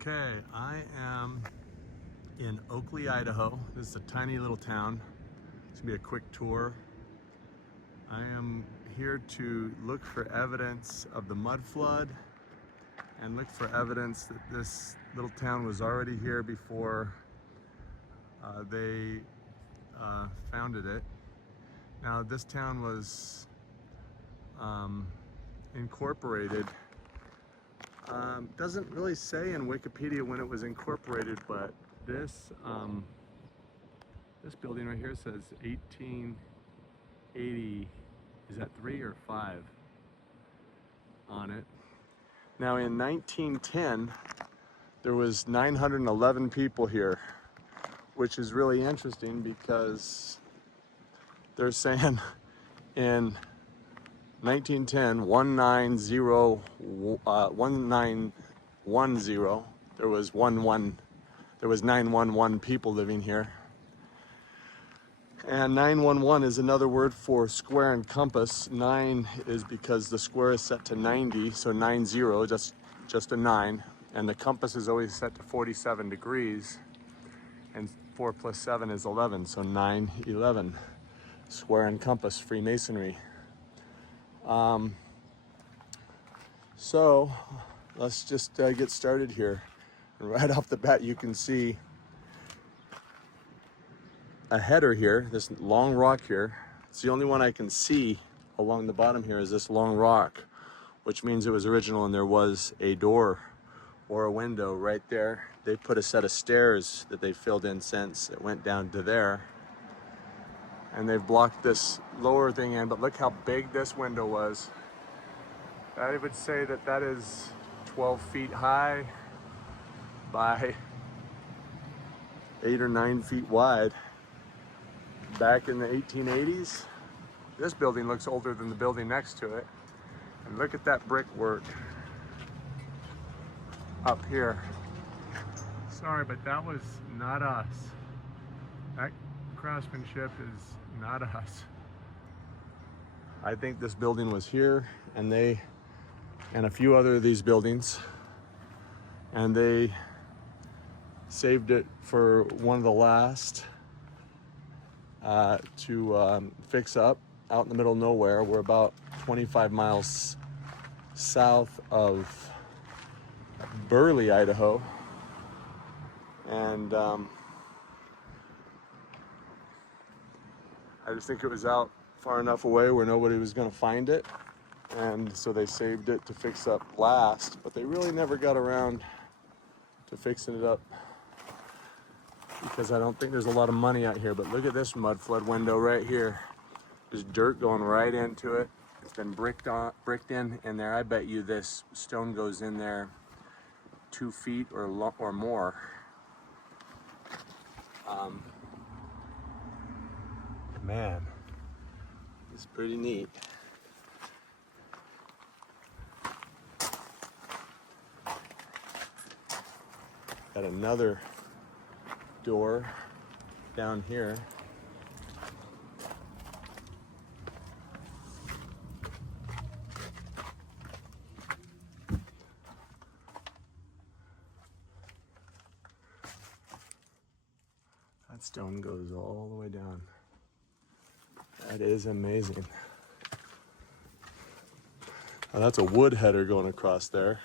Okay, I am in Oakley, Idaho. This is a tiny little town. It's gonna be a quick tour. I am here to look for evidence of the mud flood and look for evidence that this little town was already here before they founded it. Now, this town was incorporated. Doesn't really say in Wikipedia when it was incorporated, but this this building right here says 1880. Is that 3 or 5 on it? Now, in 1910, there was 911 people here, which is really interesting because they're saying in 1910, 1910, there was 911 people living here. And 911 is another word for square and compass. 9 is because the square is set to 90, so 90, just a 9. And the compass is always set to 47 degrees. And 4 plus 7 is 11, so 911. Square and compass, Freemasonry. So let's just get started here. And right off the bat, you can see a header here, this long rock here. It's the only one I can see along the bottom here is this long rock, which means it was original and there was a door or a window right there. They put a set of stairs that they filled in since it went down to there. And they've blocked this lower thing in, but look how big this window was. I would say that that is 12 feet high by 8 or 9 feet wide. Back in the 1880s, this building looks older than the building next to it. And look at that brickwork up here. Sorry, but that was not us. That craftsmanship is not us. I think this building was here, and a few other of these buildings, and they saved it for one of the last to fix up out in the middle of nowhere. We're about 25 miles south of Burley, Idaho, and I just think it was out far enough away where nobody was going to find it, and so they saved it to fix up last, but they really never got around to fixing it up because I don't think there's a lot of money out here. But look at this mud flood window right here. There's dirt going right into it. It's been bricked in there. I bet you this stone goes in there 2 feet or more. Man, it's pretty neat. Got another door down here. That stone goes all the way down. That is amazing. Now that's a wood header going across there.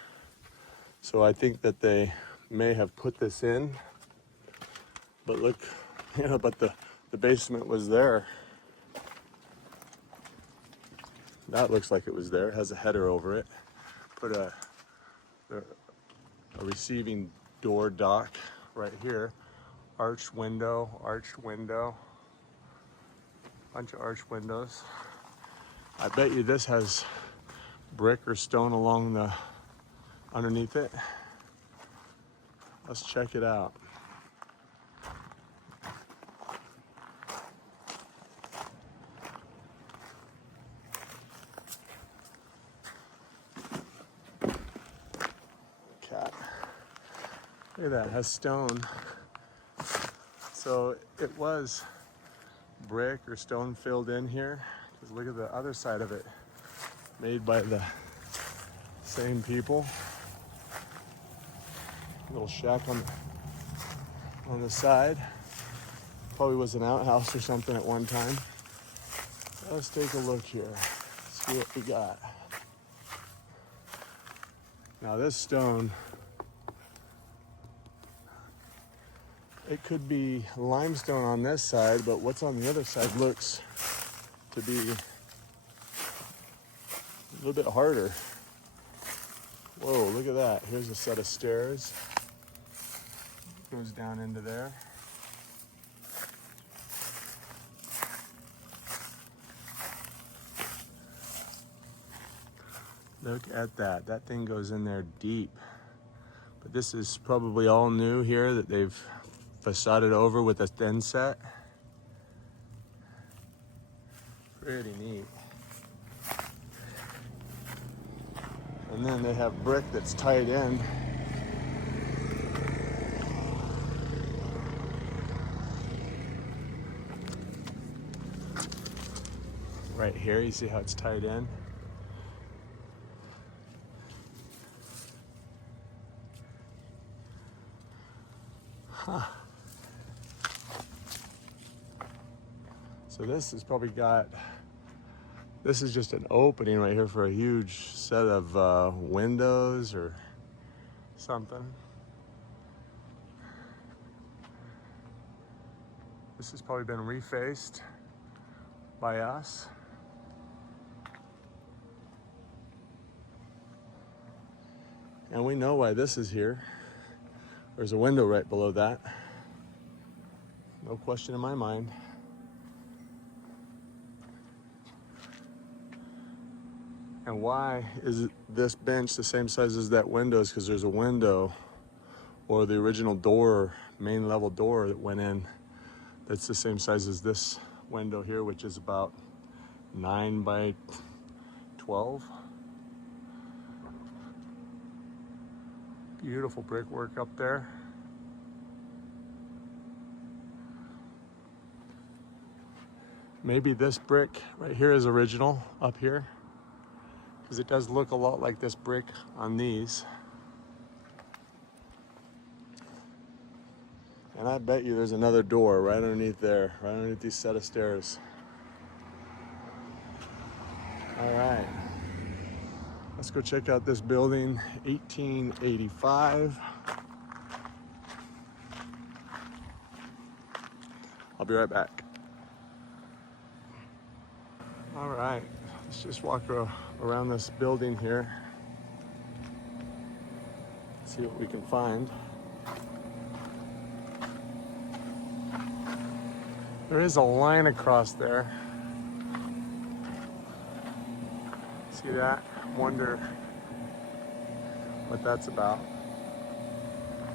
So I think that they may have put this in, but look, but the basement was there. That looks like it was there. It has a header over it. Put a receiving door dock right here. Arched window, bunch of arched windows. I bet you this has brick or stone along the underneath it. Let's check it out. Cat. Look at that, it has stone. So it was brick or stone filled in here. Because look at the other side of it, made by the same people. Little shack on the side. Probably was an outhouse or something at one time. Let's take a look here. See what we got. Now this stone, it could be limestone on this side, but what's on the other side looks to be a little bit harder. Whoa, look at that. Here's a set of stairs. Goes down into there. Look at that. That thing goes in there deep. But this is probably all new here that they've facaded over with a thin set. Pretty neat. And then they have brick that's tied in. Right here, you see how it's tied in? Huh. So this has probably got, this is just an opening right here for a huge set of windows or something. This has probably been refaced by us. And we know why this is here. There's a window right below that. No question in my mind. And why is this bench the same size as that window? Is because there's a window, or the original door, main level door that went in, that's the same size as this window here, which is about 9 by 12. Beautiful brickwork up there. Maybe this brick right here is original up here, because it does look a lot like this brick on these. And I bet you there's another door right underneath there, right underneath these set of stairs. All right. Let's go check out this building, 1885. I'll be right back. All right, let's just walk around this building here. See what we can find. There is a line across there. See that? Wonder what that's about.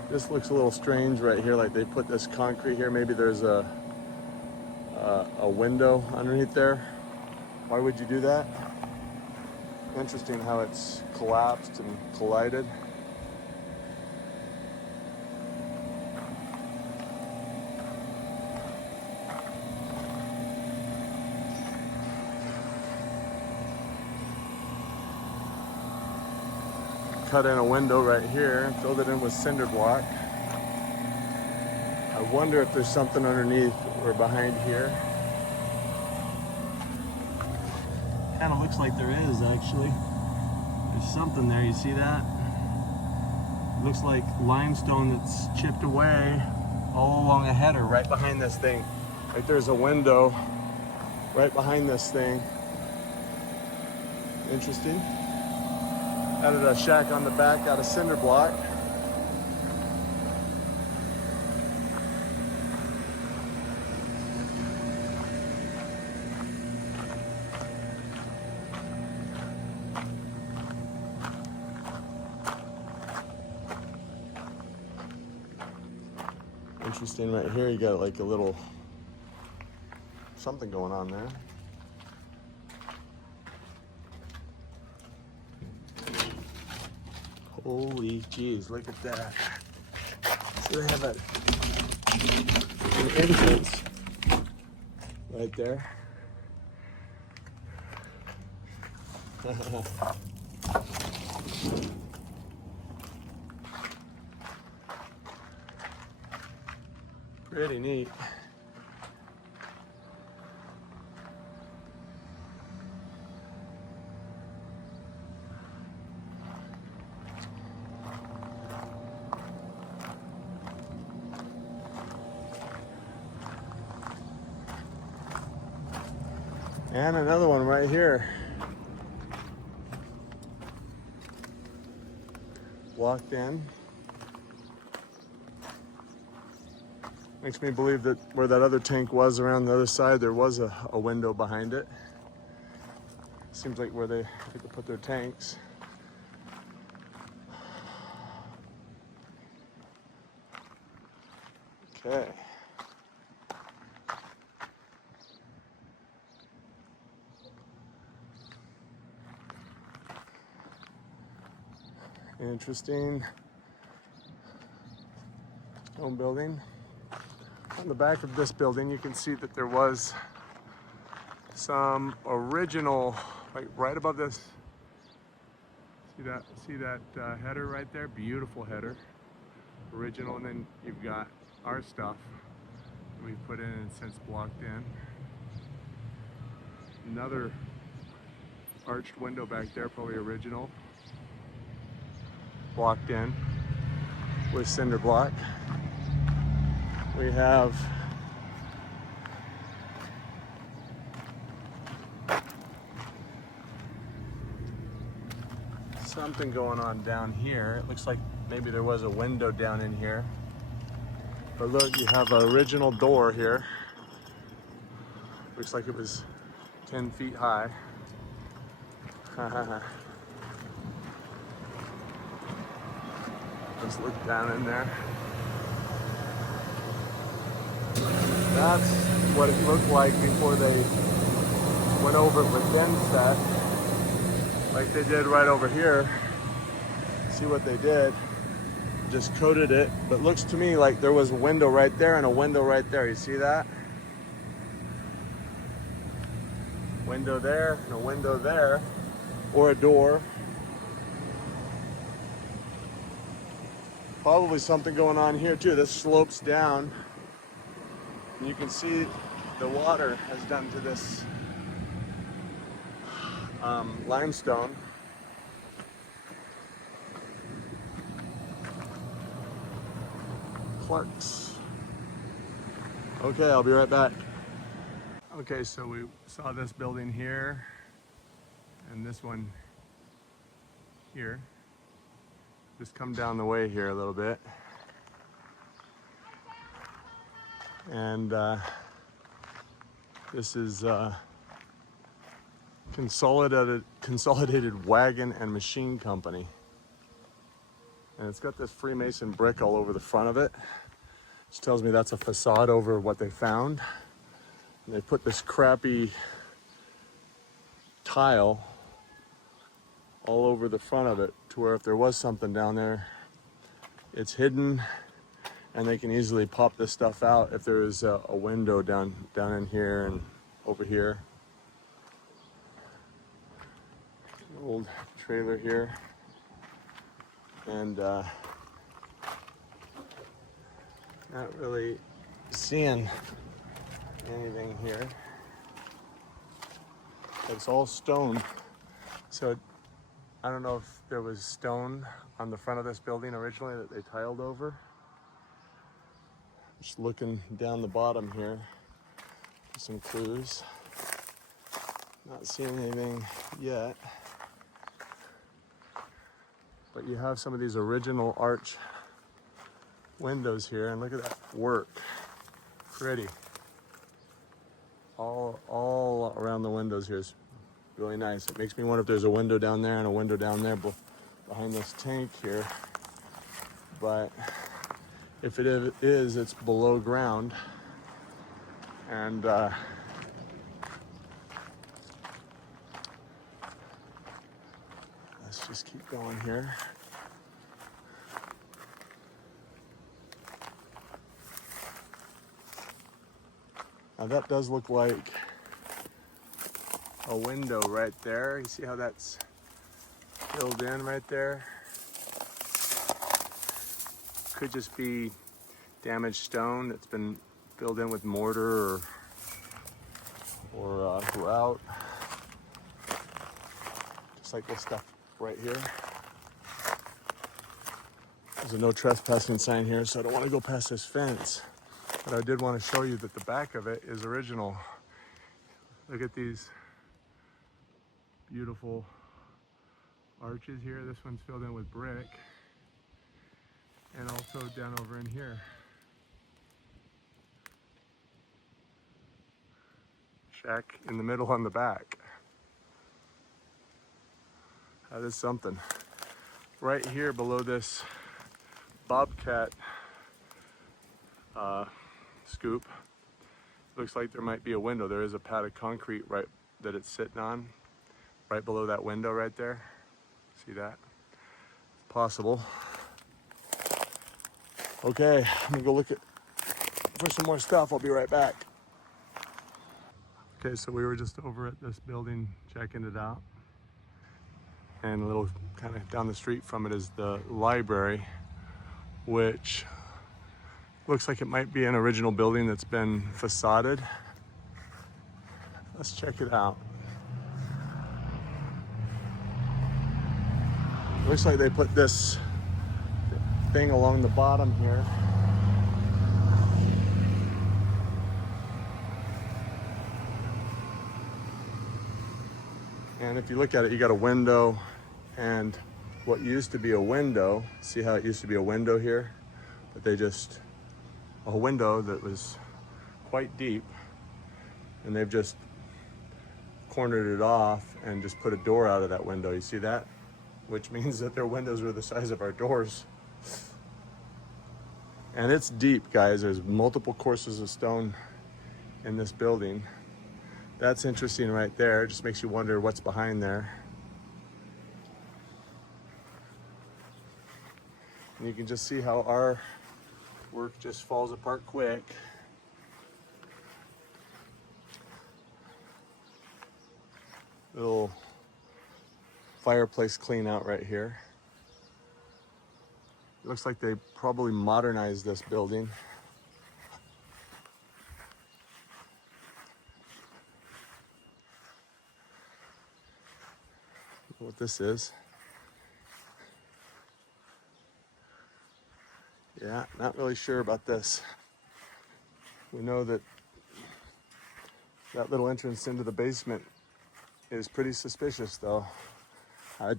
This looks a little strange right here, like they put this concrete here. Maybe there's a window underneath there. Why would you do that? Interesting how it's collapsed and collided. Cut in a window right here and filled it in with cinder block. I wonder if there's something underneath or behind here. Kind of looks like there is, actually. There's something there, you see that? Looks like limestone that's chipped away all along a header right behind this thing. Like there's a window right behind this thing. Interesting. Added a shack on the back out of cinder block. Interesting right here, you got like a little something going on there. Holy jeez, look at that. So they have an entrance right there. Pretty neat. And another one right here. Walked in. Makes me believe that where that other tank was around the other side, there was a window behind it. Seems like where they could put their tanks. Okay. Interesting stone building. On the back of this building, you can see that there was some original, like right above this. See that header right there? Beautiful header, original. And then you've got our stuff that we've put in and since blocked in. Another arched window back there, probably original, blocked in with cinder block. We have something going on down here. It looks like maybe there was a window down in here. But look, you have an original door here. Looks like it was 10 feet high. Let's look down in there. That's what it looked like before they went over it with Denset, like they did right over here. See what they did? Just coated it, but looks to me like there was a window right there and a window right there. You see that? Window there and a window there, or a door. Probably something going on here too. This slopes down. And you can see the water has done to this limestone. Clark's. Okay, I'll be right back. Okay, so we saw this building here and this one here. Just come down the way here a little bit. And this is Consolidated Wagon and Machine Company. And it's got this Freemason brick all over the front of it, which tells me that's a facade over what they found. And they put this crappy tile all over the front of it to where if there was something down there, it's hidden. And they can easily pop this stuff out if there is a window down in here and over here. An old trailer here. And not really seeing anything here. It's all stone. So I don't know if there was stone on the front of this building originally that they tiled over. Just looking down the bottom here for some clues. Not seeing anything yet. But you have some of these original arch windows here, and look at that work. Pretty. All around the windows here is really nice. It makes me wonder if there's a window down there and a window down there behind this tank here. But if it is, it's below ground. And let's just keep going here. Now that does look like a window right there. You see how that's filled in right there? Could just be damaged stone that's been filled in with mortar or grout. Just like this stuff right here. There's a no trespassing sign here, so I don't want to go past this fence. But I did want to show you that the back of it is original. Look at these beautiful arches here. This one's filled in with brick. And also down over in here. Shack in the middle on the back. That is something. Right here below this bobcat scoop, looks like there might be a window. There is a pad of concrete right that it's sitting on, right below that window right there. See that? It's possible. Okay, I'm gonna go look for some more stuff. I'll be right back. Okay, so we were just over at this building checking it out. And a little kind of down the street from it is the library, which looks like it might be an original building that's been facaded. Let's check it out. Looks like they put this thing along the bottom here. And if you look at it, you got a window and what used to be a window. See how it used to be a window here? But they just, a window that was quite deep, and they've just cornered it off and just put a door out of that window. You see that? Which means that their windows are the size of our doors. And it's deep, guys. There's multiple courses of stone in this building. That's interesting right there. It just makes you wonder what's behind there. And you can just see how our work just falls apart quick. Little fireplace clean out right here. It looks like they probably modernized this building. What this is. Yeah, not really sure about this. We know that that little entrance into the basement is pretty suspicious though. I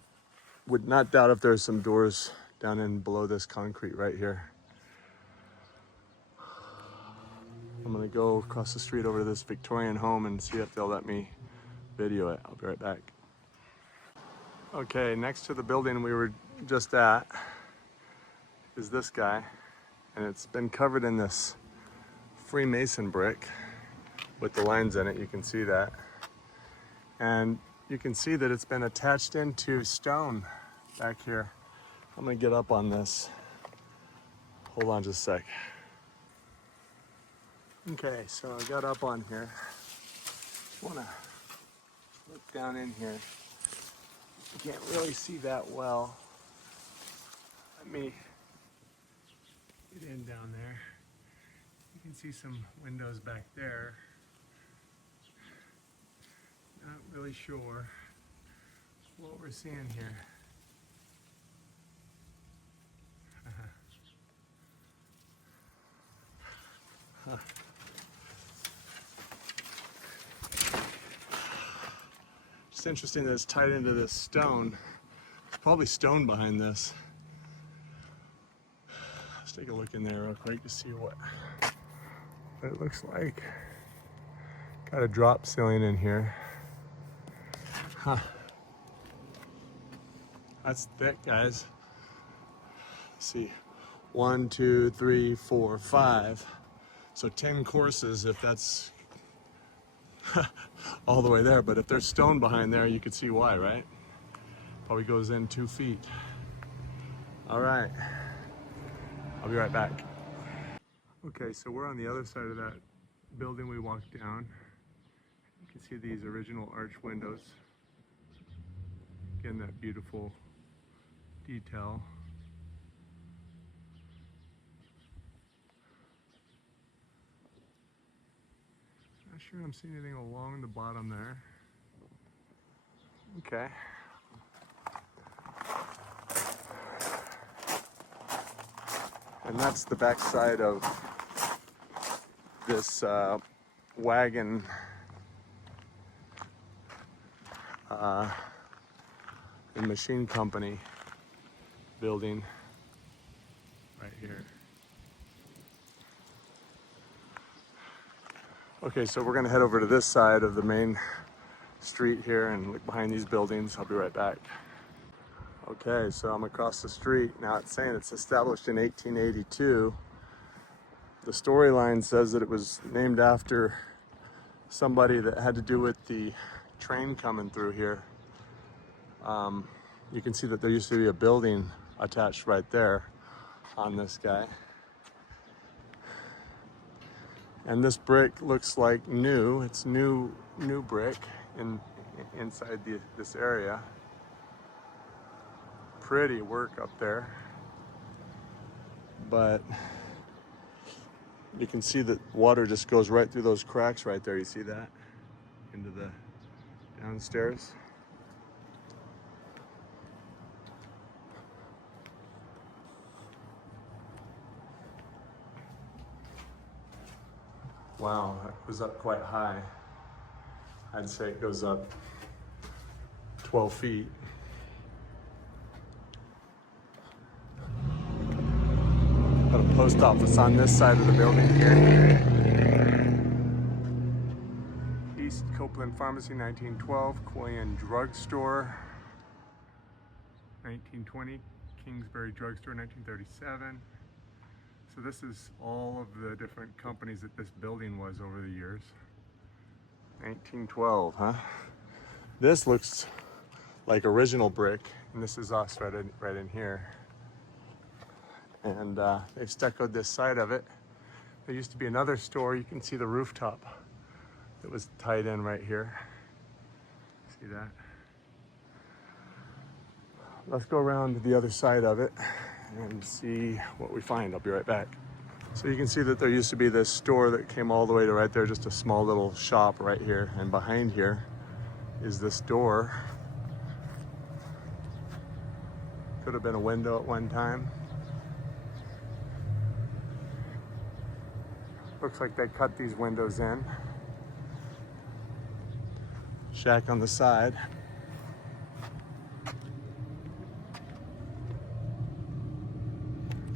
would not doubt if there's some doors down in below this concrete right here. I'm gonna go across the street over to this Victorian home and see if they'll let me video it. I'll be right back. Okay, next to the building we were just at is this guy, and it's been covered in this Freemason brick with the lines in it. You can see that. And you can see that it's been attached into stone back here. I'm gonna get up on this. Hold on just a sec. Okay, so I got up on here. Wanna look down in here. You can't really see that well. Let me get in down there. You can see some windows back there. Not really sure what we're seeing here. It's interesting that it's tied into this stone. There's probably stone behind this. Let's take a look in there real quick to see what it looks like. Got a drop ceiling in here. Huh. That's thick, guys. Let's see. 1, 2, 3, 4, 5. So 10 courses if that's all the way there. But if there's stone behind there, you could see why, right? Probably goes in 2 feet. All right. I'll be right back. Okay, so we're on the other side of that building we walked down. You can see these original arch windows. Again, that beautiful detail. sure I'm seeing anything along the bottom there. Okay. And that's the back side of this Wagon and machine company building right here. Okay, so we're gonna head over to this side of the main street here and look behind these buildings. I'll be right back. Okay, so I'm across the street. Now it's saying it's established in 1882. The storyline says that it was named after somebody that had to do with the train coming through here. You can see that there used to be a building attached right there on this guy. And this brick looks like new. It's new brick inside this area. Pretty work up there. But you can see that water just goes right through those cracks right there. You see that? Into the downstairs. Wow, that goes up quite high. I'd say it goes up 12 feet. Got a post office on this side of the building here. East Copeland Pharmacy, 1912. Quillian Drugstore, 1920. Kingsbury Drugstore, 1937. So this is all of the different companies that this building was over the years. 1912, huh? This looks like original brick, and this is us right in here. And they've stuccoed this side of it. There used to be another store. You can see the rooftop that was tied in right here. See that? Let's go around to the other side of it and see what we find. I'll be right back. So you can see that there used to be this store that came all the way to right there, just a small little shop right here. And behind here is this door. Could have been a window at one time. Looks like they cut these windows in. Shack on the side.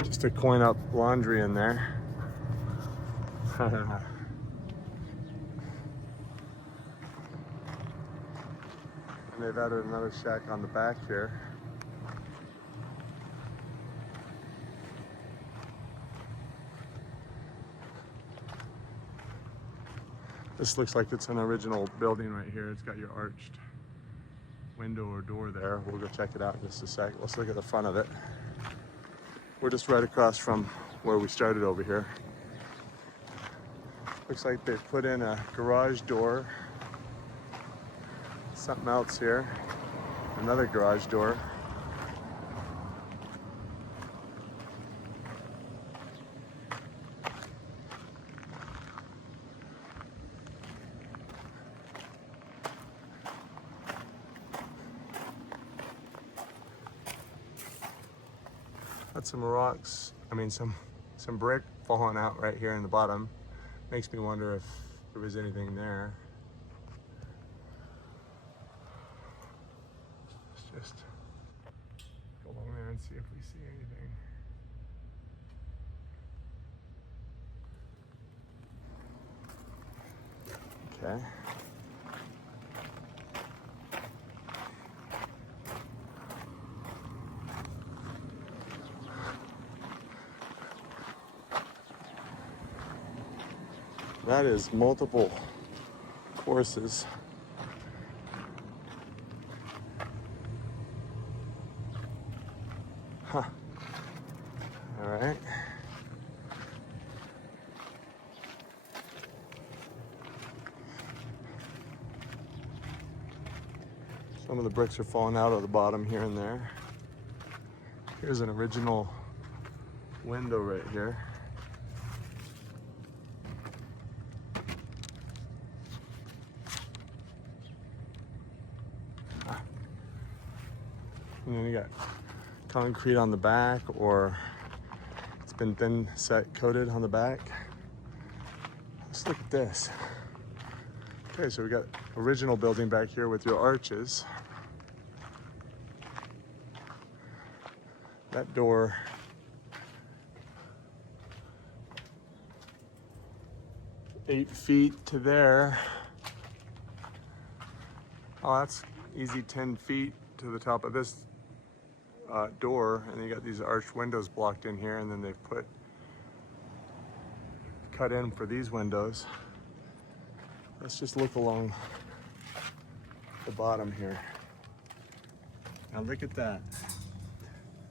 Just to coin up laundry in there. And they've added another shack on the back here. This looks like it's an original building right here. It's got your arched window or door there. We'll go check it out in just a sec. Let's look at the front of it. We're just right across from where we started over here. Looks like they've put in a garage door. Something else here. Another garage door. Got some rocks, some brick falling out right here in the bottom. Makes me wonder if there was anything there. Let's just go along there and see if we see anything. Okay. That is multiple horses. Huh. All right. Some of the bricks are falling out of the bottom here and there. Here's an original window right here. And then you got concrete on the back, or it's been thin set coated on the back. Let's look at this. Okay, so we got original building back here with your arches. That door, eight feet to there. Oh, that's easy 10 feet to the top of this door. And you got these arched windows blocked in here, and then they've cut in for these windows. Let's just look along the bottom here. Now look at that.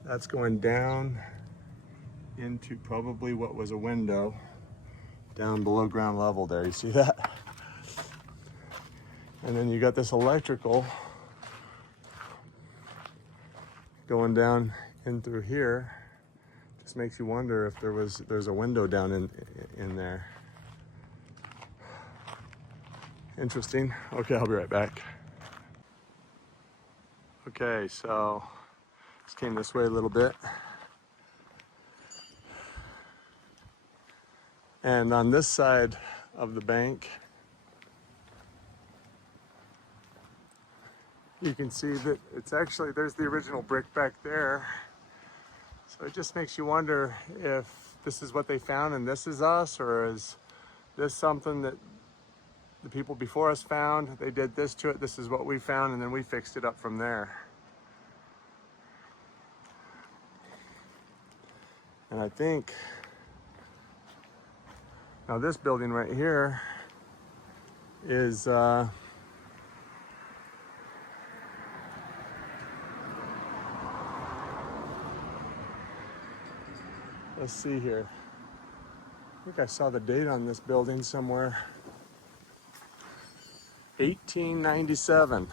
That's going down into probably what was a window down below ground level there. You see that? And then you got this electrical going down in through here. Just makes you wonder if there's a window down in there. Interesting. Okay, I'll be right back. Okay, so just came this way a little bit. And on this side of the bank, you can see that it's actually, there's the original brick back there. So it just makes you wonder if this is what they found and this is us, or is this something that the people before us found? They did this to it, this is what we found, and then we fixed it up from there. And I think, now this building right here is, let's see here. I think I saw the date on this building somewhere. 1897.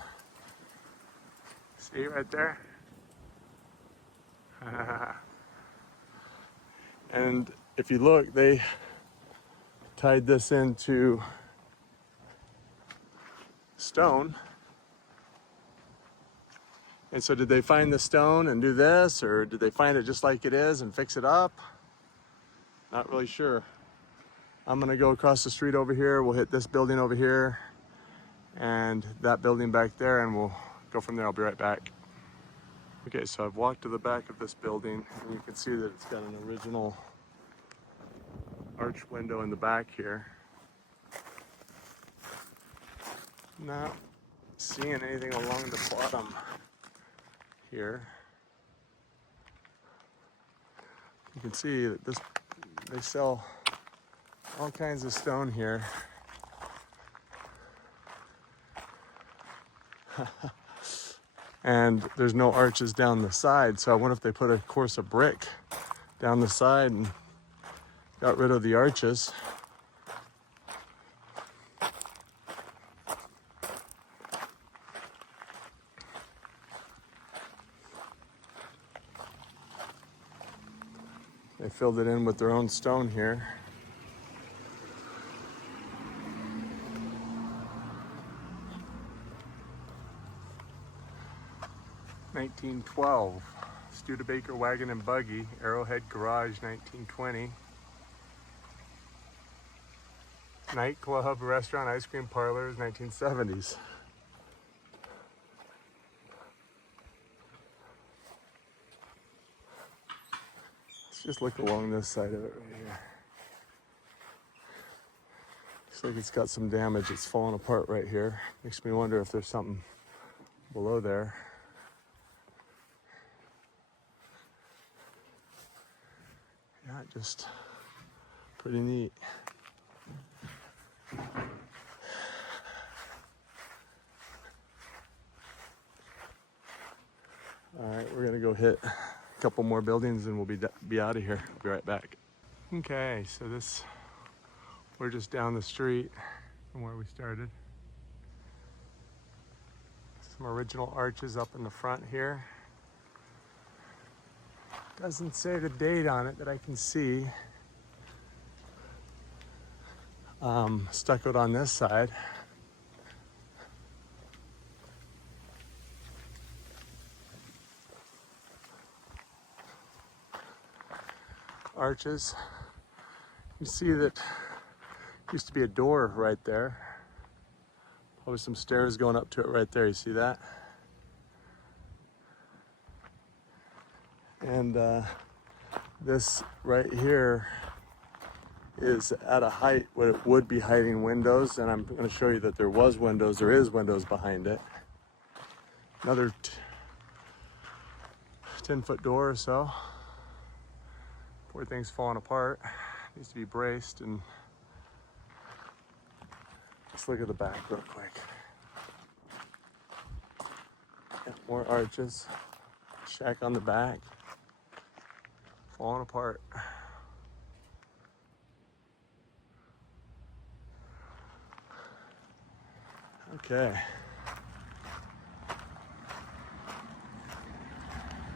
See right there? And if you look, they tied this into stone. And so did they find the stone and do this, or did they find it just like it is and fix it up? Not really sure. I'm gonna go across the street over here. We'll hit this building over here and that building back there, and we'll go from there. I'll be right back. Okay, so I've walked to the back of this building, and you can see that it's got an original arch window in the back here. Not seeing anything along the bottom here. You can see that they sell all kinds of stone here. And there's no arches down the side, so I wonder if they put a course of brick down the side and got rid of the arches. They filled it in with their own stone here. $1912, Studebaker Wagon and Buggy, Arrowhead Garage, 1920. Nightclub, restaurant, ice cream parlors, 1970s. Let's just look along this side of it right here. Looks like it's got some damage. It's falling apart right here. Makes me wonder if there's something below there. Yeah, just pretty neat. All right, we're gonna go hit a couple more buildings and we'll be out of here. I'll be right back. Okay, so we're just down the street from where we started. Some original arches up in the front here. Doesn't say the date on it that I can see. Stuccoed on this side. arches. You see that used to be a door right there. Probably some stairs going up to it right there. You see that? And this right here is at a height where it would be hiding windows, and I'm going to show you that there was windows. There is windows behind it. Another 10-foot door or so. Poor thing's falling apart. Needs to be braced. And let's look at the back real quick. Yeah, more arches. Shack on the back. Falling apart. Okay.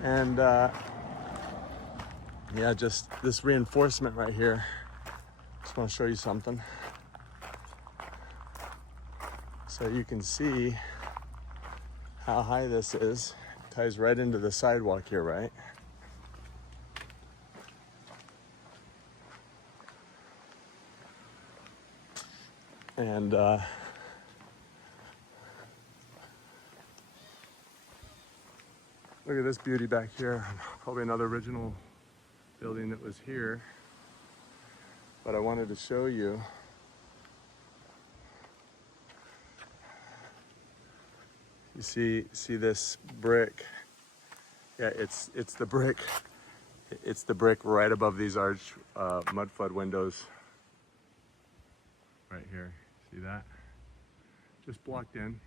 And yeah, just this reinforcement right here. Just want to show you something. So you can see how high this is. It ties right into the sidewalk here, right? And look at this beauty back here. Probably another original building that was here. But I wanted to show you. You see this brick? Yeah, it's the brick. It's the brick right above these arch mudflood windows. Right here. See that? Just blocked in.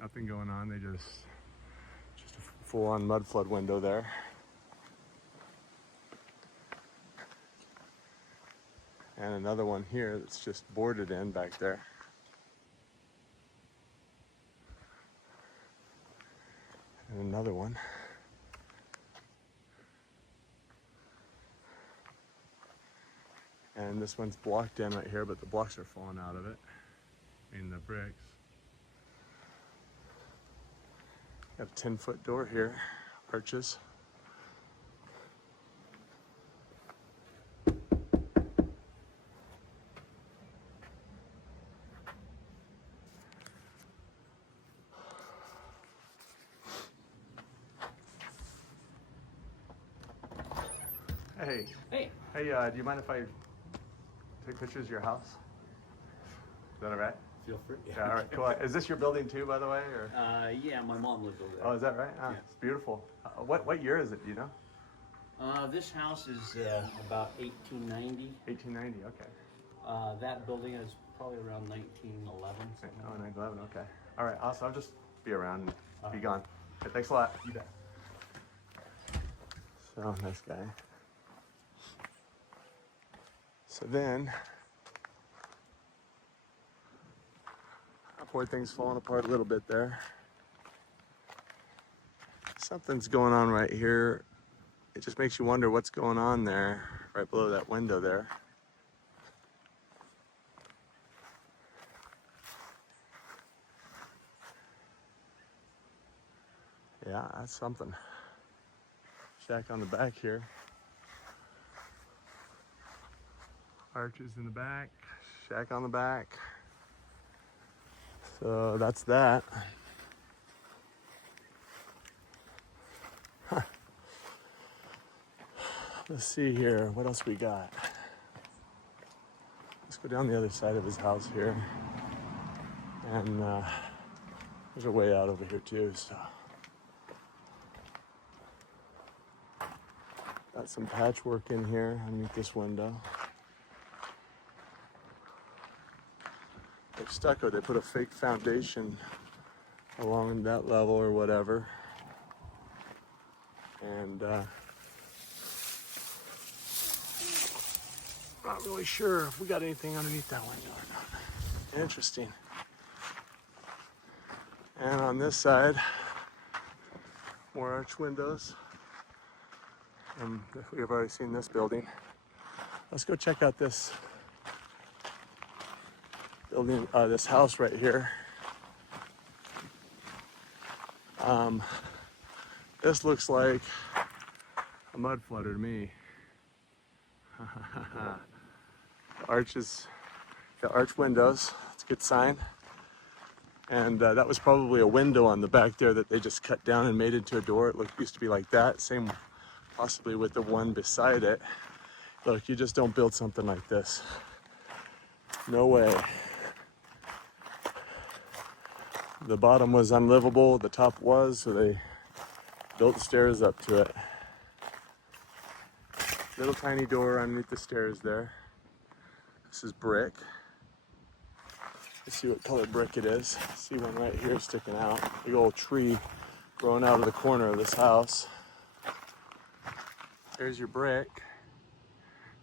Nothing going on. They just a full-on mudflood window there. And another one here that's just boarded in back there. And another one. And this one's blocked in right here, but the blocks are falling out of it. I mean, the bricks. Got a 10-foot door here, arches. Hey. Hey. Hey, do you mind if I take pictures of your house? Is that all right? Feel free. Yeah, all right, cool. Is this your building too, by the way? Or? Yeah, my mom lived over there. Oh, is that right? Ah, Yeah. It's beautiful. What year is it, do you know? This house is about 1890. 1890, okay. That building is probably around 1911. Oh, 9/11, okay. All right, awesome. I'll just be around and be gone. Okay, thanks a lot. You bet. So, nice guy. So then, poor thing's falling apart a little bit there. Something's going on right here. It just makes you wonder what's going on there, right below that window there. Yeah, that's something. Shack on the back here. Arches in the back, shack on the back. So that's that. Huh. Let's see here, what else we got? Let's go down the other side of his house here. And there's a way out over here too, so. Got some patchwork in here underneath this window. They've stucco, they put a fake foundation along that level or whatever. And not really sure if we got anything underneath that window or not. Interesting. And on this side, more arch windows. We've already seen this building. Let's go check out this building, this house right here. This looks like a mud flooder to me. Arches, got arch windows. It's a good sign. And that was probably a window on the back there that they just cut down and made into a door. It used to be like that. Same possibly with the one beside it. Look, you just don't build something like this. No way. The bottom was unlivable, the top was, so they built stairs up to it. Little tiny door underneath the stairs there. This is brick. Let's see what color brick it is. See one right here sticking out. Big old tree growing out of the corner of this house. There's your brick.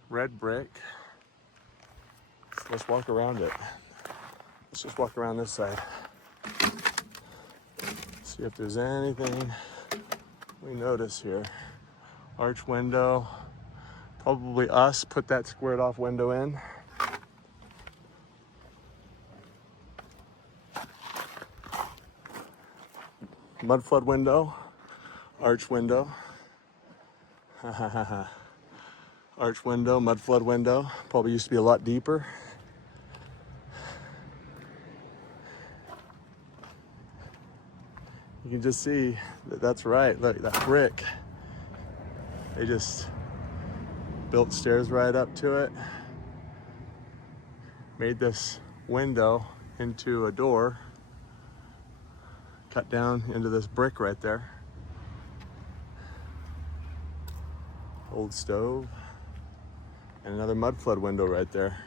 Red brick. Let's walk around it. Let's just walk around this side. See if there's anything we notice here. Arch window. Probably us put that squared off window in. Mudflood window. Arch window. Arch window, mudflood window. Probably used to be a lot deeper. You can just see that that's right. Look, that brick. They just built stairs right up to it. Made this window into a door. Cut down into this brick right there. Old stove. And another mudflood window right there.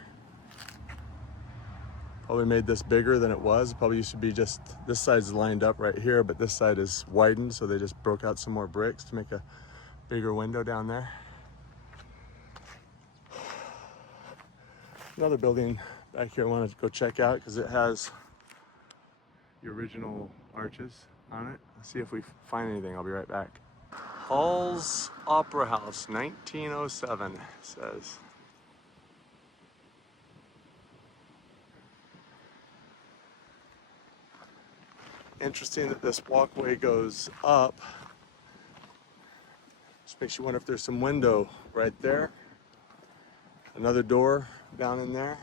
Probably made this bigger than it was. Probably used to be just, this side's lined up right here, but this side is widened, so they just broke out some more bricks to make a bigger window down there. Another building back here I wanted to go check out because it has the original arches on it. Let's see if we find anything. I'll be right back. Hall's Opera House, 1907, it says. Interesting that this walkway goes up. Just makes you wonder if there's some window right there. Another door down in there.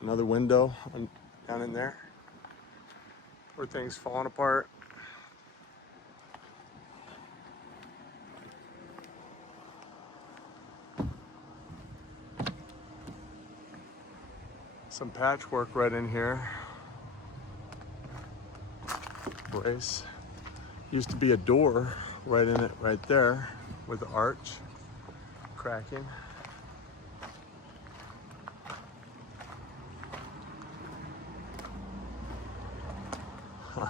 Another window down in there. Poor thing's falling apart. Some patchwork right in here. Brace. Used to be a door right in it right there with the arch cracking. Huh.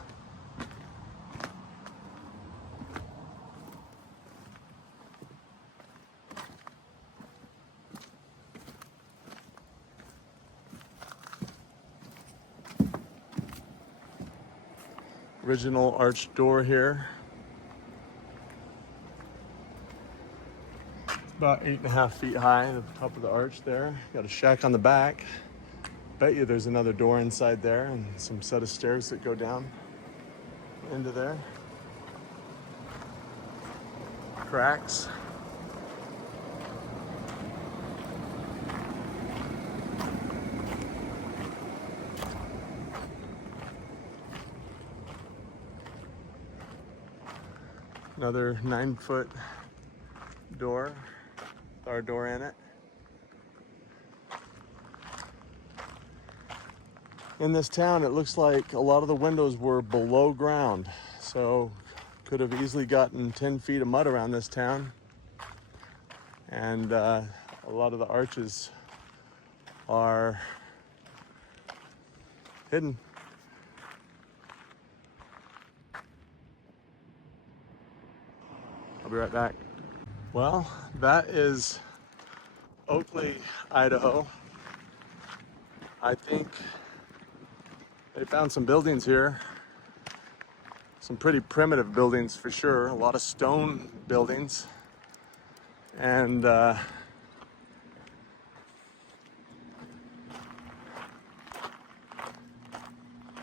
Original arched door here. About 8.5 feet high at the top of the arch there. Got a shack on the back. Bet you there's another door inside there and some set of stairs that go down into there. Cracks. Another 9-foot door, with our door in it. In this town, it looks like a lot of the windows were below ground, so could have easily gotten 10 feet of mud around this town. And a lot of the arches are hidden. I'll be right back. Well, that is Oakley, Idaho. I think they found some buildings here. Some pretty primitive buildings for sure. A lot of stone buildings. And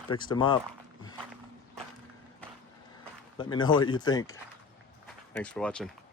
fixed them up. Let me know what you think. Thanks for watching.